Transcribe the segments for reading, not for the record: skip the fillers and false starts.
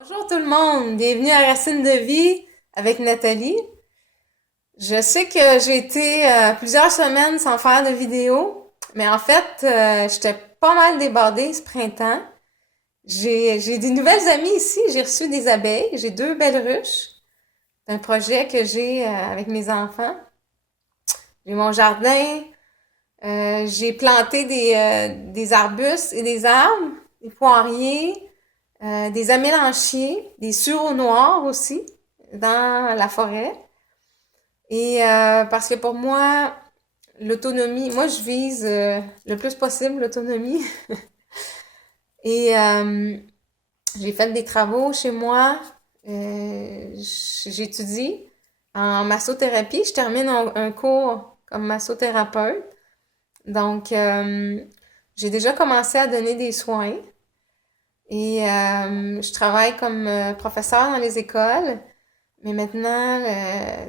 Bonjour tout le monde, bienvenue à Racine de vie avec Nathalie. Je sais que j'ai été plusieurs semaines sans faire de vidéo, mais en fait, j'étais pas mal débordée ce printemps. J'ai des nouvelles amies ici, j'ai reçu des abeilles, j'ai deux belles ruches. C'est un projet que j'ai avec mes enfants. J'ai mon jardin, j'ai planté des arbustes et des arbres, des poiriers, des amélanchiers, des sureaux noirs aussi dans la forêt. Et parce que pour moi, l'autonomie, moi je vise le plus possible l'autonomie. Et j'ai fait des travaux chez moi. J'étudie en massothérapie. Je termine un cours comme massothérapeute. Donc, j'ai déjà commencé à donner des soins. Et je travaille comme professeur dans les écoles. Mais maintenant,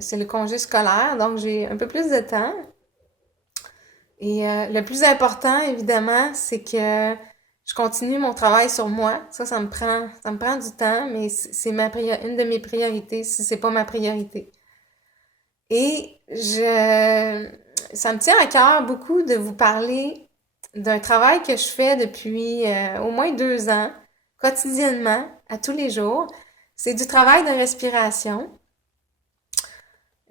c'est le congé scolaire, donc j'ai un peu plus de temps. Et le plus important, évidemment, c'est que je continue mon travail sur moi. Ça me prend du temps, mais c'est une de mes priorités, si c'est pas ma priorité. Et ça me tient à cœur beaucoup de vous parler d'un travail que je fais depuis au moins 2 ans, quotidiennement, à tous les jours. C'est du travail de respiration.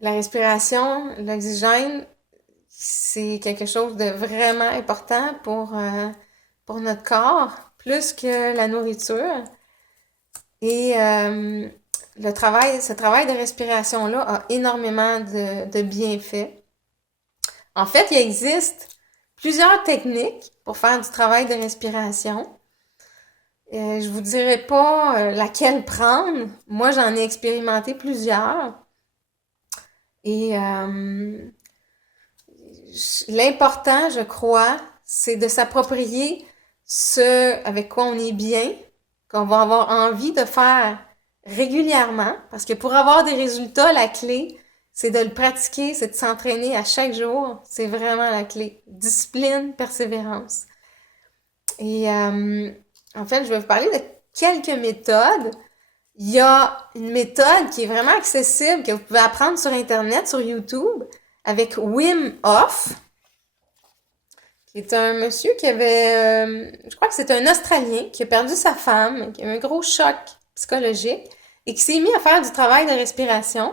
La respiration, l'oxygène, c'est quelque chose de vraiment important pour notre corps, plus que la nourriture. Et ce travail de respiration-là a énormément de bienfaits. En fait, il existe plusieurs techniques pour faire du travail de respiration. Je vous dirai pas laquelle prendre. Moi, j'en ai expérimenté plusieurs. Et l'important, je crois, c'est de s'approprier ce avec quoi on est bien, qu'on va avoir envie de faire régulièrement, parce que pour avoir des résultats, la clé, c'est de le pratiquer, c'est de s'entraîner à chaque jour. C'est vraiment la clé. Discipline, persévérance. Et en fait, je vais vous parler de quelques méthodes. Il y a une méthode qui est vraiment accessible, que vous pouvez apprendre sur Internet, sur YouTube, avec Wim Hof, qui est un monsieur qui avait, je crois que c'est un Australien, qui a perdu sa femme, qui a eu un gros choc psychologique, et qui s'est mis à faire du travail de respiration,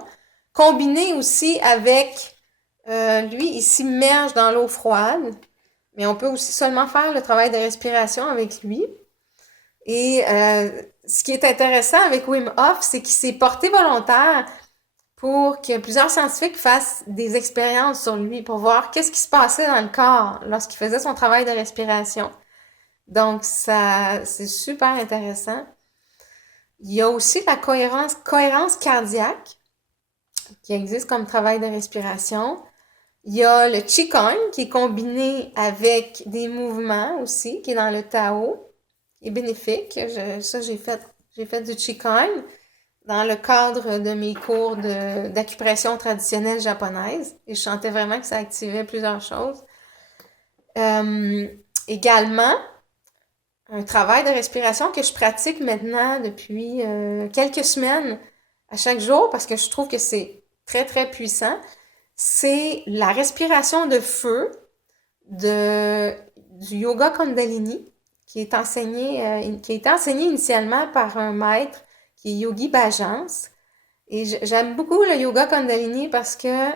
combiné aussi avec, lui, il s'immerge dans l'eau froide, mais on peut aussi seulement faire le travail de respiration avec lui. Et ce qui est intéressant avec Wim Hof, c'est qu'il s'est porté volontaire pour que plusieurs scientifiques fassent des expériences sur lui pour voir qu'est-ce qui se passait dans le corps lorsqu'il faisait son travail de respiration. Donc, ça, c'est super intéressant. Il y a aussi la cohérence cardiaque qui existe comme travail de respiration. Il y a le Qigong qui est combiné avec des mouvements aussi, qui est dans le Tao, qui est bénéfique. J'ai fait du Qigong dans le cadre de mes cours d'acupression traditionnelle japonaise. Et je sentais vraiment que ça activait plusieurs choses. Euh, Également, un travail de respiration que je pratique maintenant depuis quelques semaines à chaque jour parce que je trouve que c'est très, très puissant. C'est la respiration de feu du yoga Kundalini qui a été enseigné initialement par un maître qui est Yogi Bhajans. Et j'aime beaucoup le yoga Kundalini parce que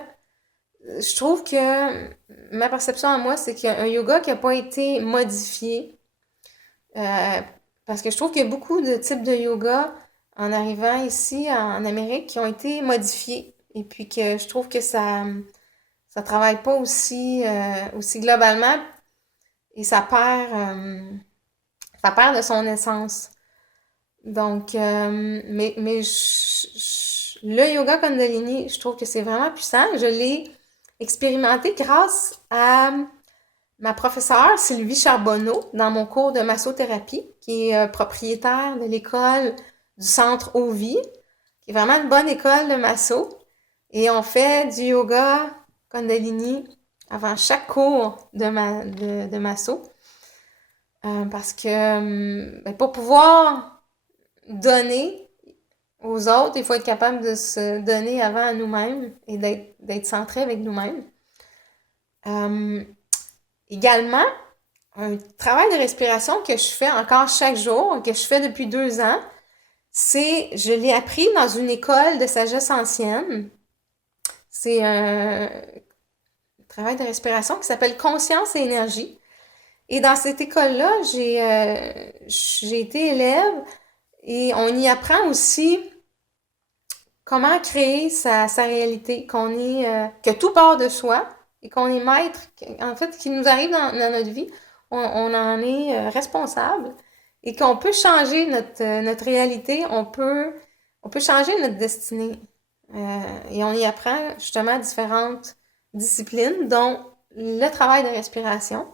je trouve que ma perception à moi, c'est qu'il y a un yoga qui n'a pas été modifié. Euh, Parce que je trouve qu'il y a beaucoup de types de yoga en arrivant ici en Amérique qui ont été modifiés. Et puis que je trouve que ça travaille pas aussi globalement et ça perd de son essence. Donc, le yoga Kundalini, je trouve que c'est vraiment puissant. Je l'ai expérimenté grâce à ma professeure Sylvie Charbonneau dans mon cours de massothérapie, qui est propriétaire de l'école du Centre Ovi, qui est vraiment une bonne école de masso. Et on fait du yoga Kundalini avant chaque cours de masso. Parce que pour pouvoir donner aux autres, il faut être capable de se donner avant à nous-mêmes et d'être centré avec nous-mêmes. Également, un travail de respiration que je fais encore chaque jour, que je fais depuis 2 ans, je l'ai appris dans une école de sagesse ancienne. C'est un travail de respiration qui s'appelle Conscience et énergie. Et dans cette école-là, j'ai été élève et on y apprend aussi comment créer sa réalité, que tout part de soi et qu'on est maître, en fait, ce qui nous arrive dans notre vie, on en est responsable et qu'on peut changer notre réalité, on peut changer notre destinée. Et on y apprend justement différentes disciplines, dont le travail de respiration.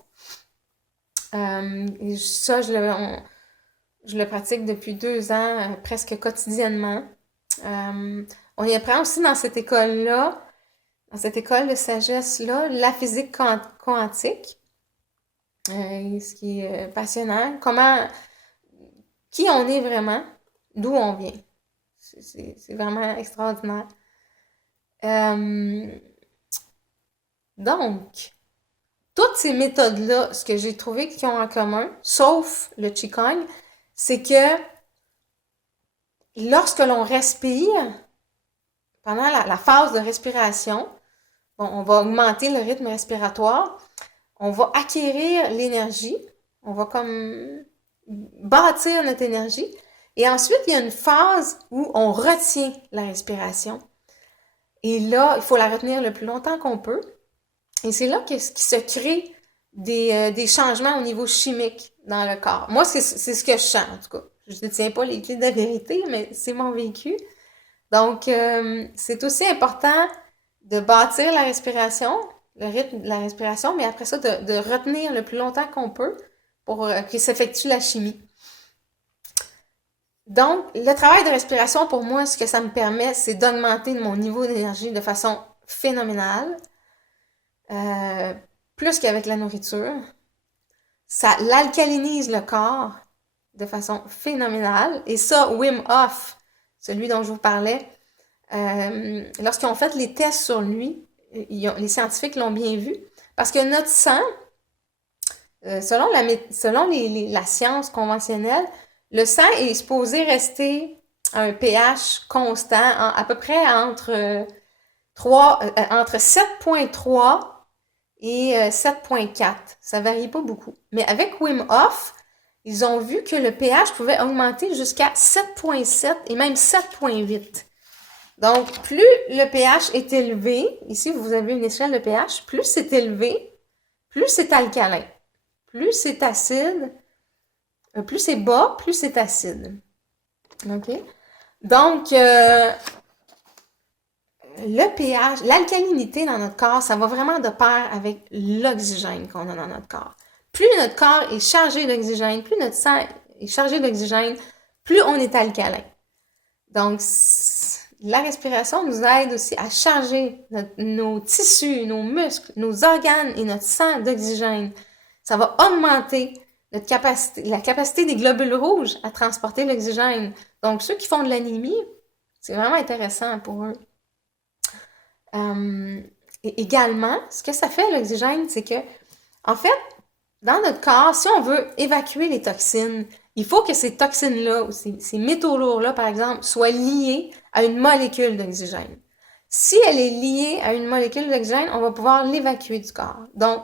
Et ça, je le pratique depuis 2 ans, presque quotidiennement. On y apprend aussi dans cette école-là, dans cette école de sagesse-là, la physique quantique, ce qui est passionnant. Qui on est vraiment, d'où on vient. C'est vraiment extraordinaire. Donc, toutes ces méthodes-là, ce que j'ai trouvé qu'ils ont en commun, sauf le Qigong, c'est que lorsque l'on respire, pendant la phase de respiration, on va augmenter le rythme respiratoire, on va acquérir l'énergie, on va comme bâtir notre énergie, et ensuite, il y a une phase où on retient la respiration. Et là, il faut la retenir le plus longtemps qu'on peut. Et c'est là qu'il se crée des changements au niveau chimique dans le corps. Moi, c'est ce que je sens, en tout cas. Je ne détiens pas les clés de la vérité, mais c'est mon vécu. Donc, c'est aussi important de bâtir la respiration, le rythme de la respiration, mais après ça, de retenir le plus longtemps qu'on peut pour que s'effectue la chimie. Donc, le travail de respiration, pour moi, ce que ça me permet, c'est d'augmenter mon niveau d'énergie de façon phénoménale, plus qu'avec la nourriture. Ça l'alcalinise le corps de façon phénoménale. Et ça, Wim Hof, celui dont je vous parlais, lorsqu'ils ont fait les tests sur lui, les scientifiques l'ont bien vu, parce que notre sang, selon la science conventionnelle, le sang est supposé rester à un pH constant, à peu près entre 7,3 et 7,4. Ça varie pas beaucoup. Mais avec Wim Hof, ils ont vu que le pH pouvait augmenter jusqu'à 7,7 et même 7,8. Donc, plus le pH est élevé, ici vous avez une échelle de pH, plus c'est élevé, plus c'est alcalin. Plus c'est acide, plus c'est bas, plus c'est acide. OK? Donc, le pH, l'alcalinité dans notre corps, ça va vraiment de pair avec l'oxygène qu'on a dans notre corps. Plus notre corps est chargé d'oxygène, plus notre sang est chargé d'oxygène, plus on est alcalin. Donc, la respiration nous aide aussi à charger nos tissus, nos muscles, nos organes et notre sang d'oxygène. Ça va augmenter la capacité des globules rouges à transporter l'oxygène. Donc, ceux qui font de l'anémie, c'est vraiment intéressant pour eux. Et également, ce que ça fait, l'oxygène, c'est que, en fait, dans notre corps, si on veut évacuer les toxines, il faut que ces toxines-là, ou ces métaux lourds-là, par exemple, soient liés à une molécule d'oxygène. Si elle est liée à une molécule d'oxygène, on va pouvoir l'évacuer du corps. Donc,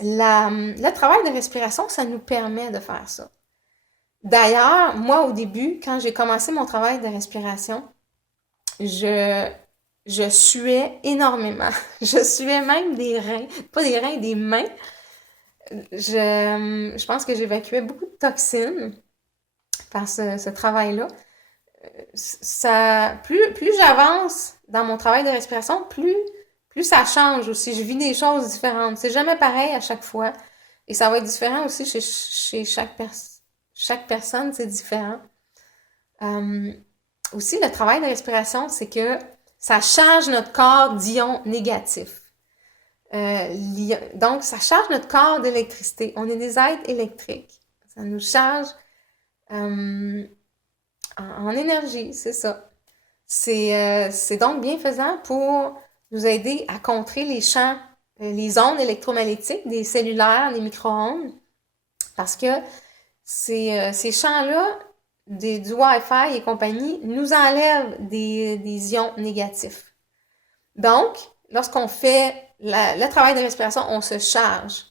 le travail de respiration, ça nous permet de faire ça. D'ailleurs, moi, au début, quand j'ai commencé mon travail de respiration, je suais énormément. Je suais même des reins, pas des reins, des mains. Je pense que j'évacuais beaucoup de toxines par ce travail-là. Plus j'avance dans mon travail de respiration, plus ça change aussi. Je vis des choses différentes. C'est jamais pareil à chaque fois. Et ça va être différent aussi chez chaque personne, c'est différent. Aussi, le travail de respiration, c'est que ça charge notre corps d'ions négatifs. Donc, ça charge notre corps d'électricité. On est des êtres électriques. Ça nous charge en énergie, c'est ça. C'est donc bienfaisant pour nous aider à contrer les champs, les ondes électromagnétiques des cellulaires, des micro-ondes, parce que ces champs-là, du Wi-Fi et compagnie, nous enlèvent des ions négatifs. Donc, lorsqu'on fait le travail de respiration, on se charge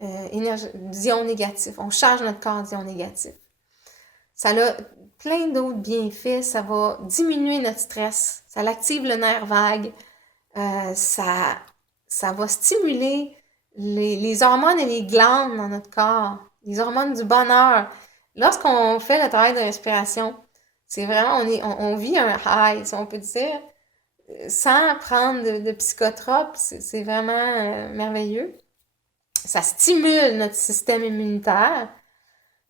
d'ions négatifs. On charge notre corps d'ions négatifs. Ça a plein d'autres bienfaits. Ça va diminuer notre stress. Ça l'active le nerf vague. Ça va stimuler les hormones et les glandes dans notre corps. Les hormones du bonheur. Lorsqu'on fait le travail de respiration, c'est vraiment, on vit un high, si on peut dire, sans prendre de psychotropes. C'est vraiment merveilleux. Ça stimule notre système immunitaire.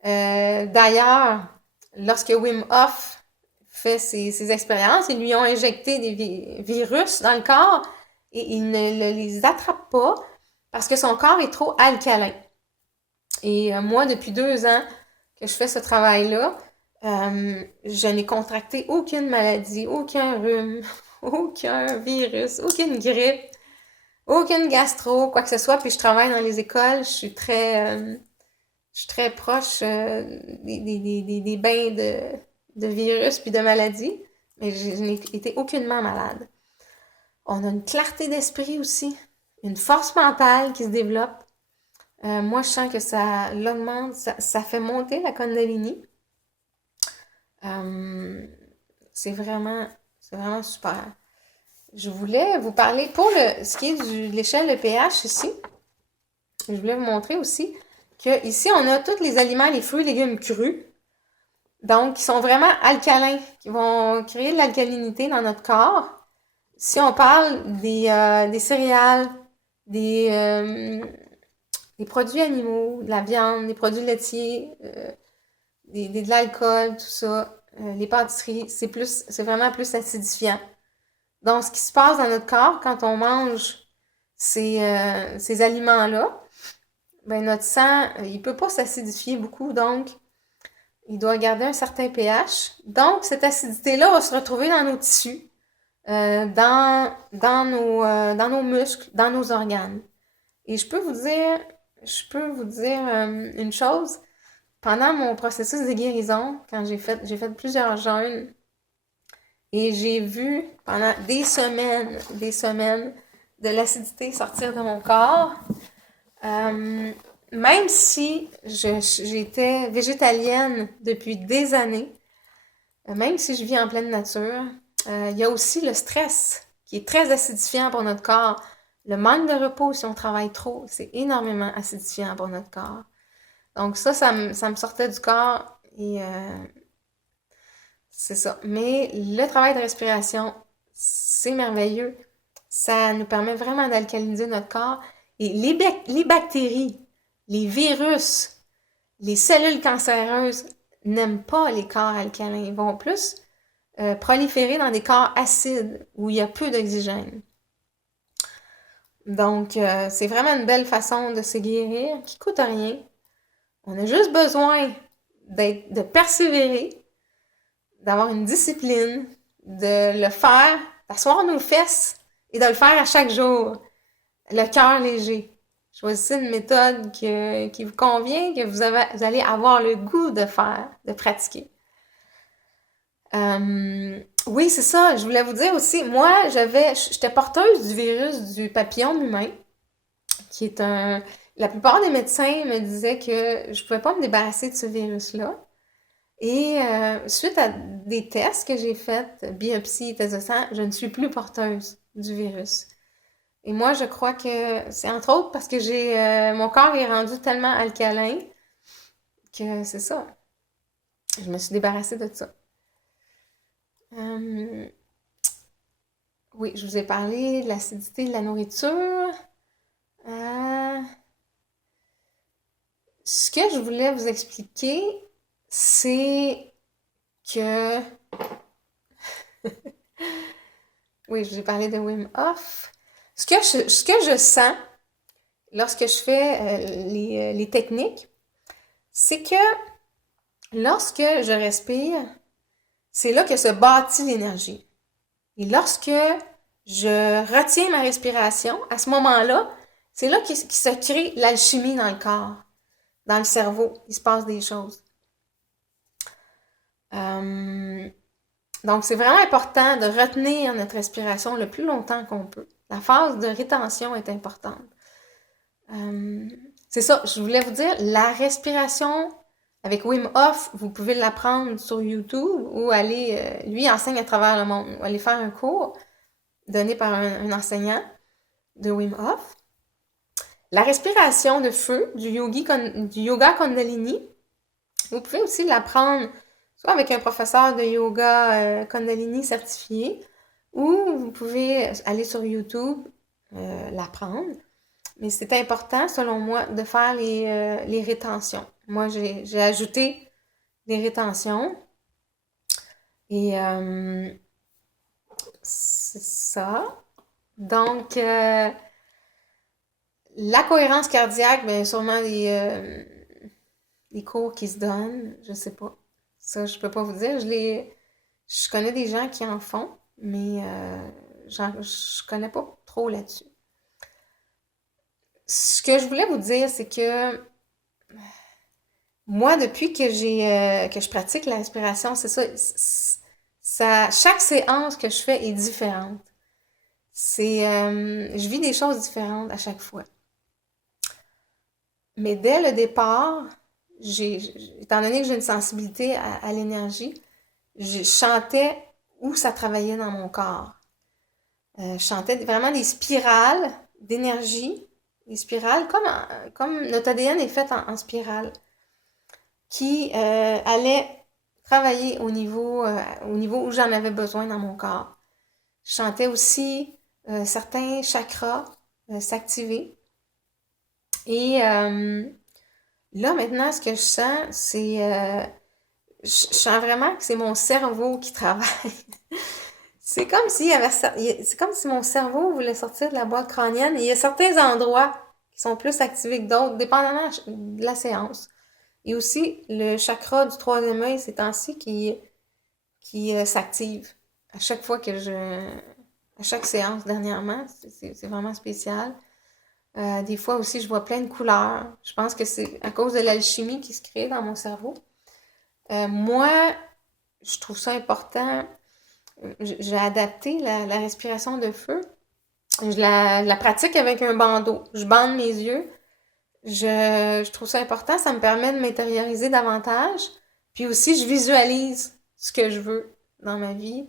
D'ailleurs, lorsque Wim Hof fait ses expériences, ils lui ont injecté des virus dans le corps et il ne les attrape pas parce que son corps est trop alcalin. Et moi, depuis 2 ans que je fais ce travail-là, je n'ai contracté aucune maladie, aucun rhume, aucun virus, aucune grippe, aucune gastro, quoi que ce soit. Puis je travaille dans les écoles, je suis très proche des bains de virus puis de maladies, mais je n'ai été aucunement malade. On a une clarté d'esprit aussi, une force mentale qui se développe. Moi, je sens que ça l'augmente, ça fait monter la Kundalini. C'est vraiment super. Je voulais vous parler pour ce qui est de l'échelle de pH ici. Je voulais vous montrer aussi que ici on a tous les aliments, les fruits et légumes crus. Donc, qui sont vraiment alcalins, qui vont créer de l'alcalinité dans notre corps. Si on parle des céréales, des produits animaux, de la viande, des produits laitiers, de l'alcool, tout ça, les pâtisseries, c'est vraiment plus acidifiant. Donc, ce qui se passe dans notre corps quand on mange ces aliments-là, ben notre sang, il peut pas s'acidifier beaucoup, donc il doit garder un certain pH. Donc, cette acidité-là va se retrouver dans nos tissus, dans nos muscles, dans nos organes. Et je peux vous dire une chose. Pendant mon processus de guérison, quand j'ai fait plusieurs jeûnes, et j'ai vu pendant des semaines, de l'acidité sortir de mon corps. Même si j'étais végétalienne depuis des années, même si je vis en pleine nature, il y a aussi le stress qui est très acidifiant pour notre corps. Le manque de repos, si on travaille trop, c'est énormément acidifiant pour notre corps. Donc ça me sortait du corps et c'est ça. Mais le travail de respiration, c'est merveilleux. Ça nous permet vraiment d'alcaliniser notre corps. Et les bactéries, les virus, les cellules cancéreuses n'aiment pas les corps alcalins. Ils vont plus proliférer dans des corps acides où il y a peu d'oxygène. Donc, c'est vraiment une belle façon de se guérir qui coûte rien. On a juste besoin de persévérer, d'avoir une discipline, de le faire, d'asseoir nos fesses et de le faire à chaque jour. Le cœur léger. Choisissez une méthode qui vous convient, que vous allez avoir le goût de faire, de pratiquer. Oui, c'est ça. Je voulais vous dire aussi, moi, j'étais porteuse du virus du papillome humain, qui est la plupart des médecins me disaient que je pouvais pas me débarrasser de ce virus-là. Et suite à des tests que j'ai faits, biopsie, tests de sang, je ne suis plus porteuse du virus. Et moi, je crois que c'est entre autres parce que mon corps est rendu tellement alcalin que c'est ça. Je me suis débarrassée de ça. Oui, je vous ai parlé de l'acidité de la nourriture. Ce que je voulais vous expliquer, c'est que... Oui, je vous ai parlé de Wim Hof. Ce que je sens lorsque je fais les techniques, c'est que lorsque je respire, c'est là que se bâtit l'énergie. Et lorsque je retiens ma respiration, à ce moment-là, c'est là qu'il se crée l'alchimie dans le corps, dans le cerveau. Il se passe des choses. Donc, c'est vraiment important de retenir notre respiration le plus longtemps qu'on peut. La phase de rétention est importante. C'est ça, je voulais vous dire, la respiration avec Wim Hof, vous pouvez l'apprendre sur YouTube ou aller, lui enseigne à travers le monde, ou aller faire un cours donné par un enseignant de Wim Hof. La respiration de feu du yoga Kundalini, vous pouvez aussi l'apprendre soit avec un professeur de yoga Kundalini certifié, ou vous pouvez aller sur YouTube l'apprendre. Mais c'est important, selon moi, de faire les rétentions. Moi, j'ai ajouté des rétentions. Et c'est ça. Donc, la cohérence cardiaque, bien sûrement les cours qui se donnent, je sais pas. Ça, je peux pas vous dire. Je connais des gens qui en font, mais je connais pas trop là-dessus. Ce que je voulais vous dire, c'est que moi, depuis que je pratique la respiration, c'est ça, chaque séance que je fais est différente. Je vis des choses différentes à chaque fois. Mais dès le départ, étant donné que j'ai une sensibilité à l'énergie, je chantais où ça travaillait dans mon corps. Je chantais vraiment des spirales d'énergie, des spirales comme notre ADN est fait en spirale, qui allaient travailler au niveau où j'en avais besoin dans mon corps. Je chantais aussi certains chakras s'activer. Et là, maintenant, ce que je sens, je sens vraiment que c'est mon cerveau qui travaille. C'est comme si mon cerveau voulait sortir de la boîte crânienne. Et il y a certains endroits qui sont plus activés que d'autres, dépendamment de la séance. Et aussi, le chakra du troisième œil, ces temps-ci, qui s'active. À chaque fois à chaque séance dernièrement, c'est vraiment spécial. Des fois aussi, je vois plein de couleurs. Je pense que c'est à cause de l'alchimie qui se crée dans mon cerveau. Moi, je trouve ça important. J'ai adapté la respiration de feu. Je la pratique avec un bandeau. Je bande mes yeux. Je trouve ça important. Ça me permet de m'intérioriser davantage. Puis aussi, je visualise ce que je veux dans ma vie.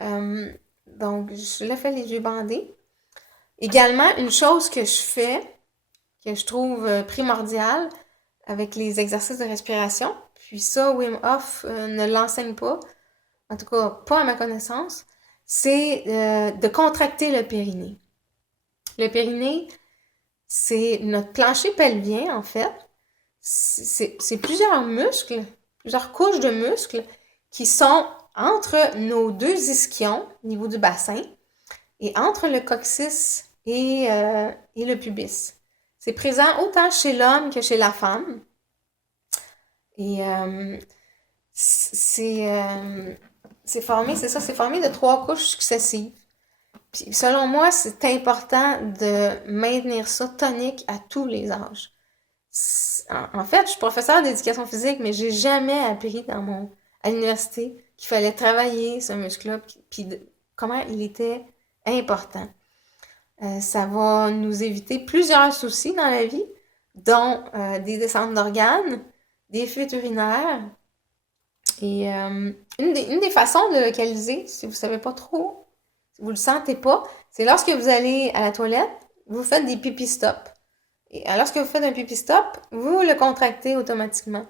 Donc, je le fais les yeux bandés. Également, une chose que je fais, que je trouve primordiale avec les exercices de respiration, puis ça, Wim Hof ne l'enseigne pas, en tout cas pas à ma connaissance, c'est de contracter le périnée. Le périnée, c'est notre plancher pelvien, en fait. C'est plusieurs muscles, plusieurs couches de muscles qui sont entre nos deux ischions, au niveau du bassin, et entre le coccyx et le pubis. C'est présent autant chez l'homme que chez la femme. Et c'est formé de 3 couches successives. Puis selon moi, c'est important de maintenir ça tonique à tous les âges. En fait, je suis professeure d'éducation physique, mais j'ai jamais appris à l'université qu'il fallait travailler ce muscle-là, puis comment il était important. Ça va nous éviter plusieurs soucis dans la vie, dont des descentes d'organes, des fuites urinaires. Et une des façons de localiser, si vous ne savez pas trop, si vous ne le sentez pas, c'est lorsque vous allez à la toilette, vous faites des pipi-stops. Et lorsque vous faites un pipi-stop, vous le contractez automatiquement.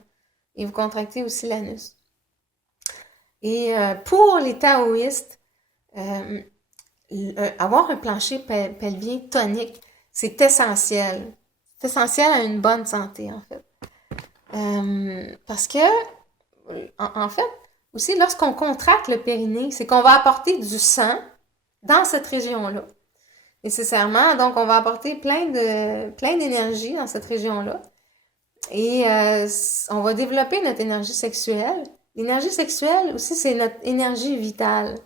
Et vous contractez aussi l'anus. Et pour les taoïstes, avoir un plancher pelvien tonique, c'est essentiel. C'est essentiel à une bonne santé, en fait. Parce que, en fait, aussi, lorsqu'on contracte le périnée, c'est qu'on va apporter du sang dans cette région-là. Nécessairement, donc on va apporter plein d'énergie dans cette région-là. Et on va développer notre énergie sexuelle L'énergie sexuelle aussi, c'est notre énergie vitale.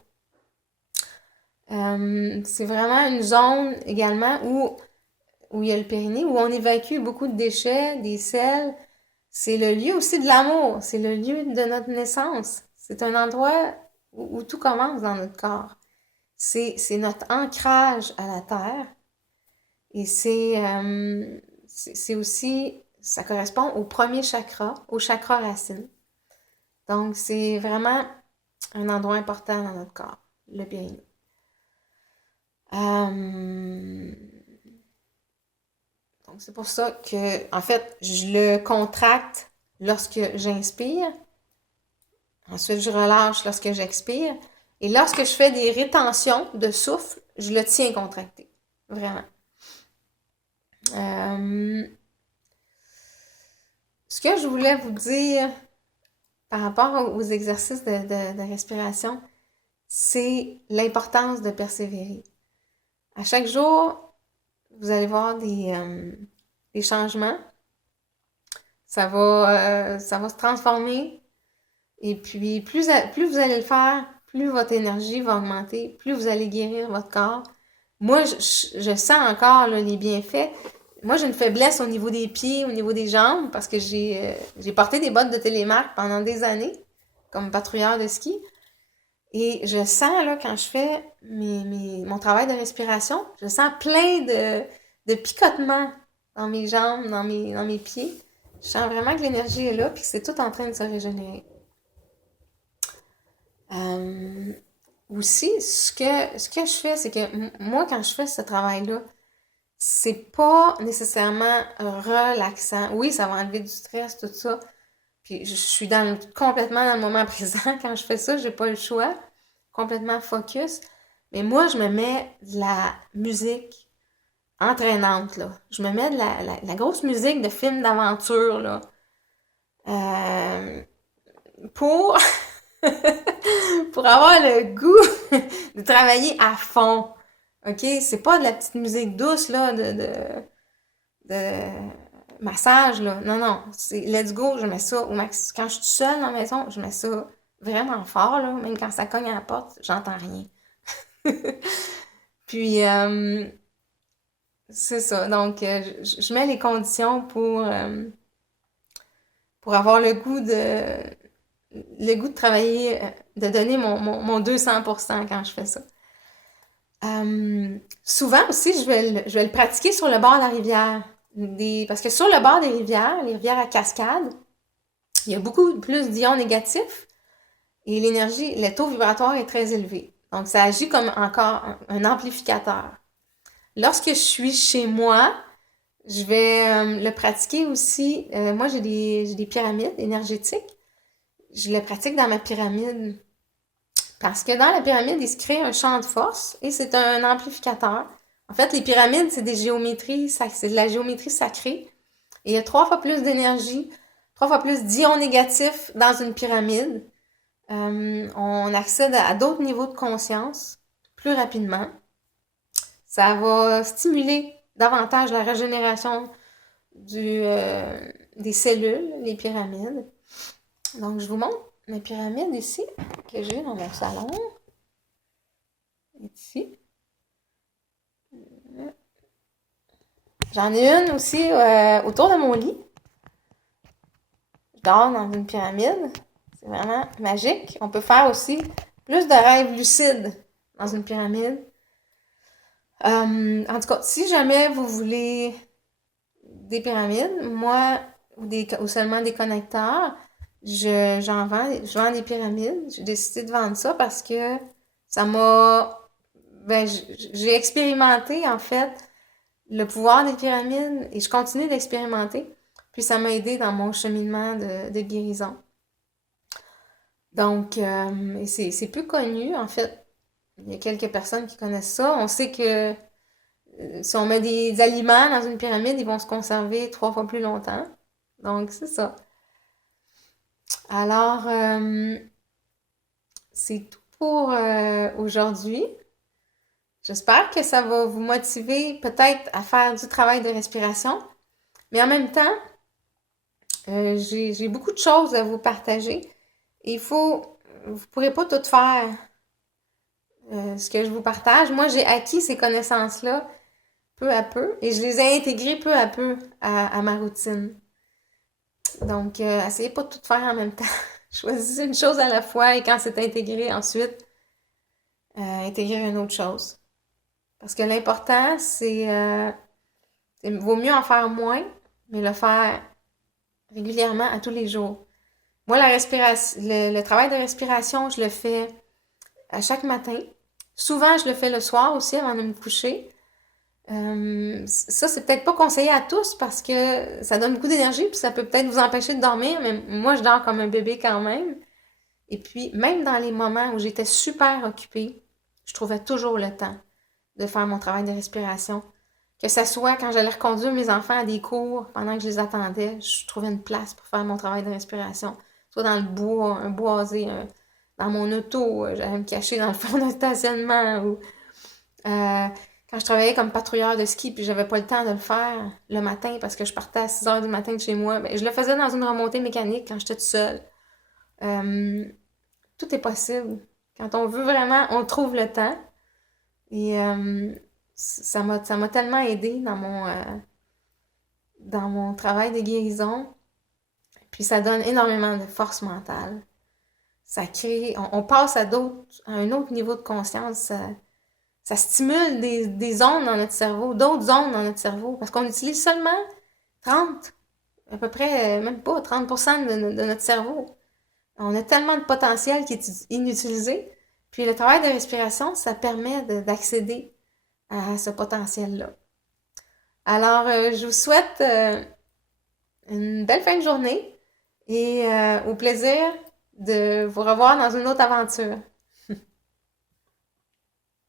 C'est vraiment une zone également où il y a le périnée, où on évacue beaucoup de déchets, des selles. C'est le lieu aussi de l'amour, c'est le lieu de notre naissance. C'est un endroit où tout commence dans notre corps. C'est notre ancrage à la terre et c'est aussi, ça correspond au premier chakra, au chakra racine. Donc, c'est vraiment un endroit important dans notre corps, le périnée. Donc, c'est pour ça que, en fait, je le contracte lorsque j'inspire. Ensuite, je relâche lorsque j'expire. Et lorsque je fais des rétentions de souffle, je le tiens contracté. Vraiment. Ce que je voulais vous dire par rapport aux exercices de respiration, c'est l'importance de persévérer. À chaque jour, vous allez voir des changements. Ça va se transformer. Et puis, plus vous allez le faire, plus votre énergie va augmenter, plus vous allez guérir votre corps. Moi, je sens encore là, les bienfaits. Moi, j'ai une faiblesse au niveau des pieds, au niveau des jambes, parce que j'ai porté des bottes de télémarque pendant des années, comme patrouilleur de ski. Et je sens, là, quand je fais mon travail de respiration, je sens plein de picotements dans mes jambes, dans mes pieds. Je sens vraiment que l'énergie est là, puis que c'est tout en train de se régénérer. Aussi, ce que je fais, c'est que moi, quand je fais ce travail-là, c'est pas nécessairement relaxant. Oui, ça va enlever du stress, tout ça. Puis je suis complètement dans le moment présent quand je fais ça, j'ai pas le choix. Complètement focus. Mais moi, je me mets de la musique entraînante, là. Je me mets de la grosse musique de film d'aventure, là. Pour pour avoir le goût de travailler à fond. OK? C'est pas de la petite musique douce, là, de massage, là. Non, non. C'est let's go, je mets ça au max. Quand je suis seule dans la maison, je mets ça vraiment fort, là. Même quand ça cogne à la porte, j'entends rien. Puis, c'est ça. Donc, je mets les conditions pour avoir le goût de travailler, de donner mon 200% quand je fais ça. Souvent aussi, je vais le pratiquer sur le bord de la rivière. Parce que sur le bord des rivières, les rivières à cascade, il y a beaucoup plus d'ions négatifs et l'énergie, le taux vibratoire est très élevé. Donc, ça agit comme encore un amplificateur. Lorsque je suis chez moi, je vais le pratiquer aussi. Moi, j'ai des pyramides énergétiques. Je le pratique dans ma pyramide parce que dans la pyramide, il se crée un champ de force et c'est un amplificateur. En fait, les pyramides, c'est c'est de la géométrie sacrée. Et il y a 3 fois plus d'énergie, 3 fois plus d'ions négatifs dans une pyramide. On accède à d'autres niveaux de conscience plus rapidement. Ça va stimuler davantage la régénération des cellules, les pyramides. Donc, je vous montre ma pyramide ici, que j'ai dans mon salon. Ici. J'en ai une aussi autour de mon lit. Je dors dans une pyramide. C'est vraiment magique. On peut faire aussi plus de rêves lucides dans une pyramide. En tout cas, si jamais vous voulez des pyramides, moi, ou seulement des connecteurs, je vends des pyramides. J'ai décidé de vendre ça parce que ça m'a, j'ai expérimenté, en fait, le pouvoir des pyramides et je continue d'expérimenter. Puis ça m'a aidé dans mon cheminement de guérison. Donc, c'est peu connu, en fait. Il y a quelques personnes qui connaissent ça. On sait que si on met des aliments dans une pyramide, ils vont se conserver 3 fois plus longtemps. Donc, c'est ça. Alors, c'est tout pour aujourd'hui. J'espère que ça va vous motiver peut-être à faire du travail de respiration. Mais en même temps, j'ai beaucoup de choses à vous partager. vous pourrez pas tout faire ce que je vous partage. Moi, j'ai acquis ces connaissances-là peu à peu et je les ai intégrées peu à peu à ma routine. Donc, essayez pas de tout faire en même temps. Choisissez une chose à la fois et quand c'est intégré, ensuite, intégrer une autre chose. Parce que l'important, vaut mieux en faire moins, mais le faire régulièrement à tous les jours. Moi, le travail de respiration, je le fais à chaque matin. Souvent, je le fais le soir aussi avant de me coucher. Ça, c'est peut-être pas conseillé à tous parce que ça donne beaucoup d'énergie puis ça peut peut-être vous empêcher de dormir, mais moi, je dors comme un bébé quand même. Et puis, même dans les moments où j'étais super occupée, je trouvais toujours le temps de faire mon travail de respiration. Que ce soit quand j'allais reconduire mes enfants à des cours, pendant que je les attendais, je trouvais une place pour faire mon travail de respiration. Soit dans le bois, un boisé, dans mon auto, j'allais me cacher dans le fond d'un stationnement ou quand je travaillais comme patrouilleur de ski puis j'avais pas le temps de le faire le matin parce que je partais à 6 heures du matin de chez moi, ben, je le faisais dans une remontée mécanique quand j'étais toute seule. Euh, Tout est possible. Quand on veut vraiment, on trouve le temps. Et ça m'a tellement aidé dans mon travail de guérison. Puis ça donne énormément de force mentale. Ça crée, on passe à un autre niveau de conscience. Ça stimule des zones dans notre cerveau, d'autres zones dans notre cerveau. Parce qu'on utilise seulement 30, à peu près, même pas 30% de notre cerveau. On a tellement de potentiel qui est inutilisé. Puis le travail de respiration, ça permet d'accéder à ce potentiel-là. Alors, je vous souhaite une belle fin de journée et au plaisir de vous revoir dans une autre aventure.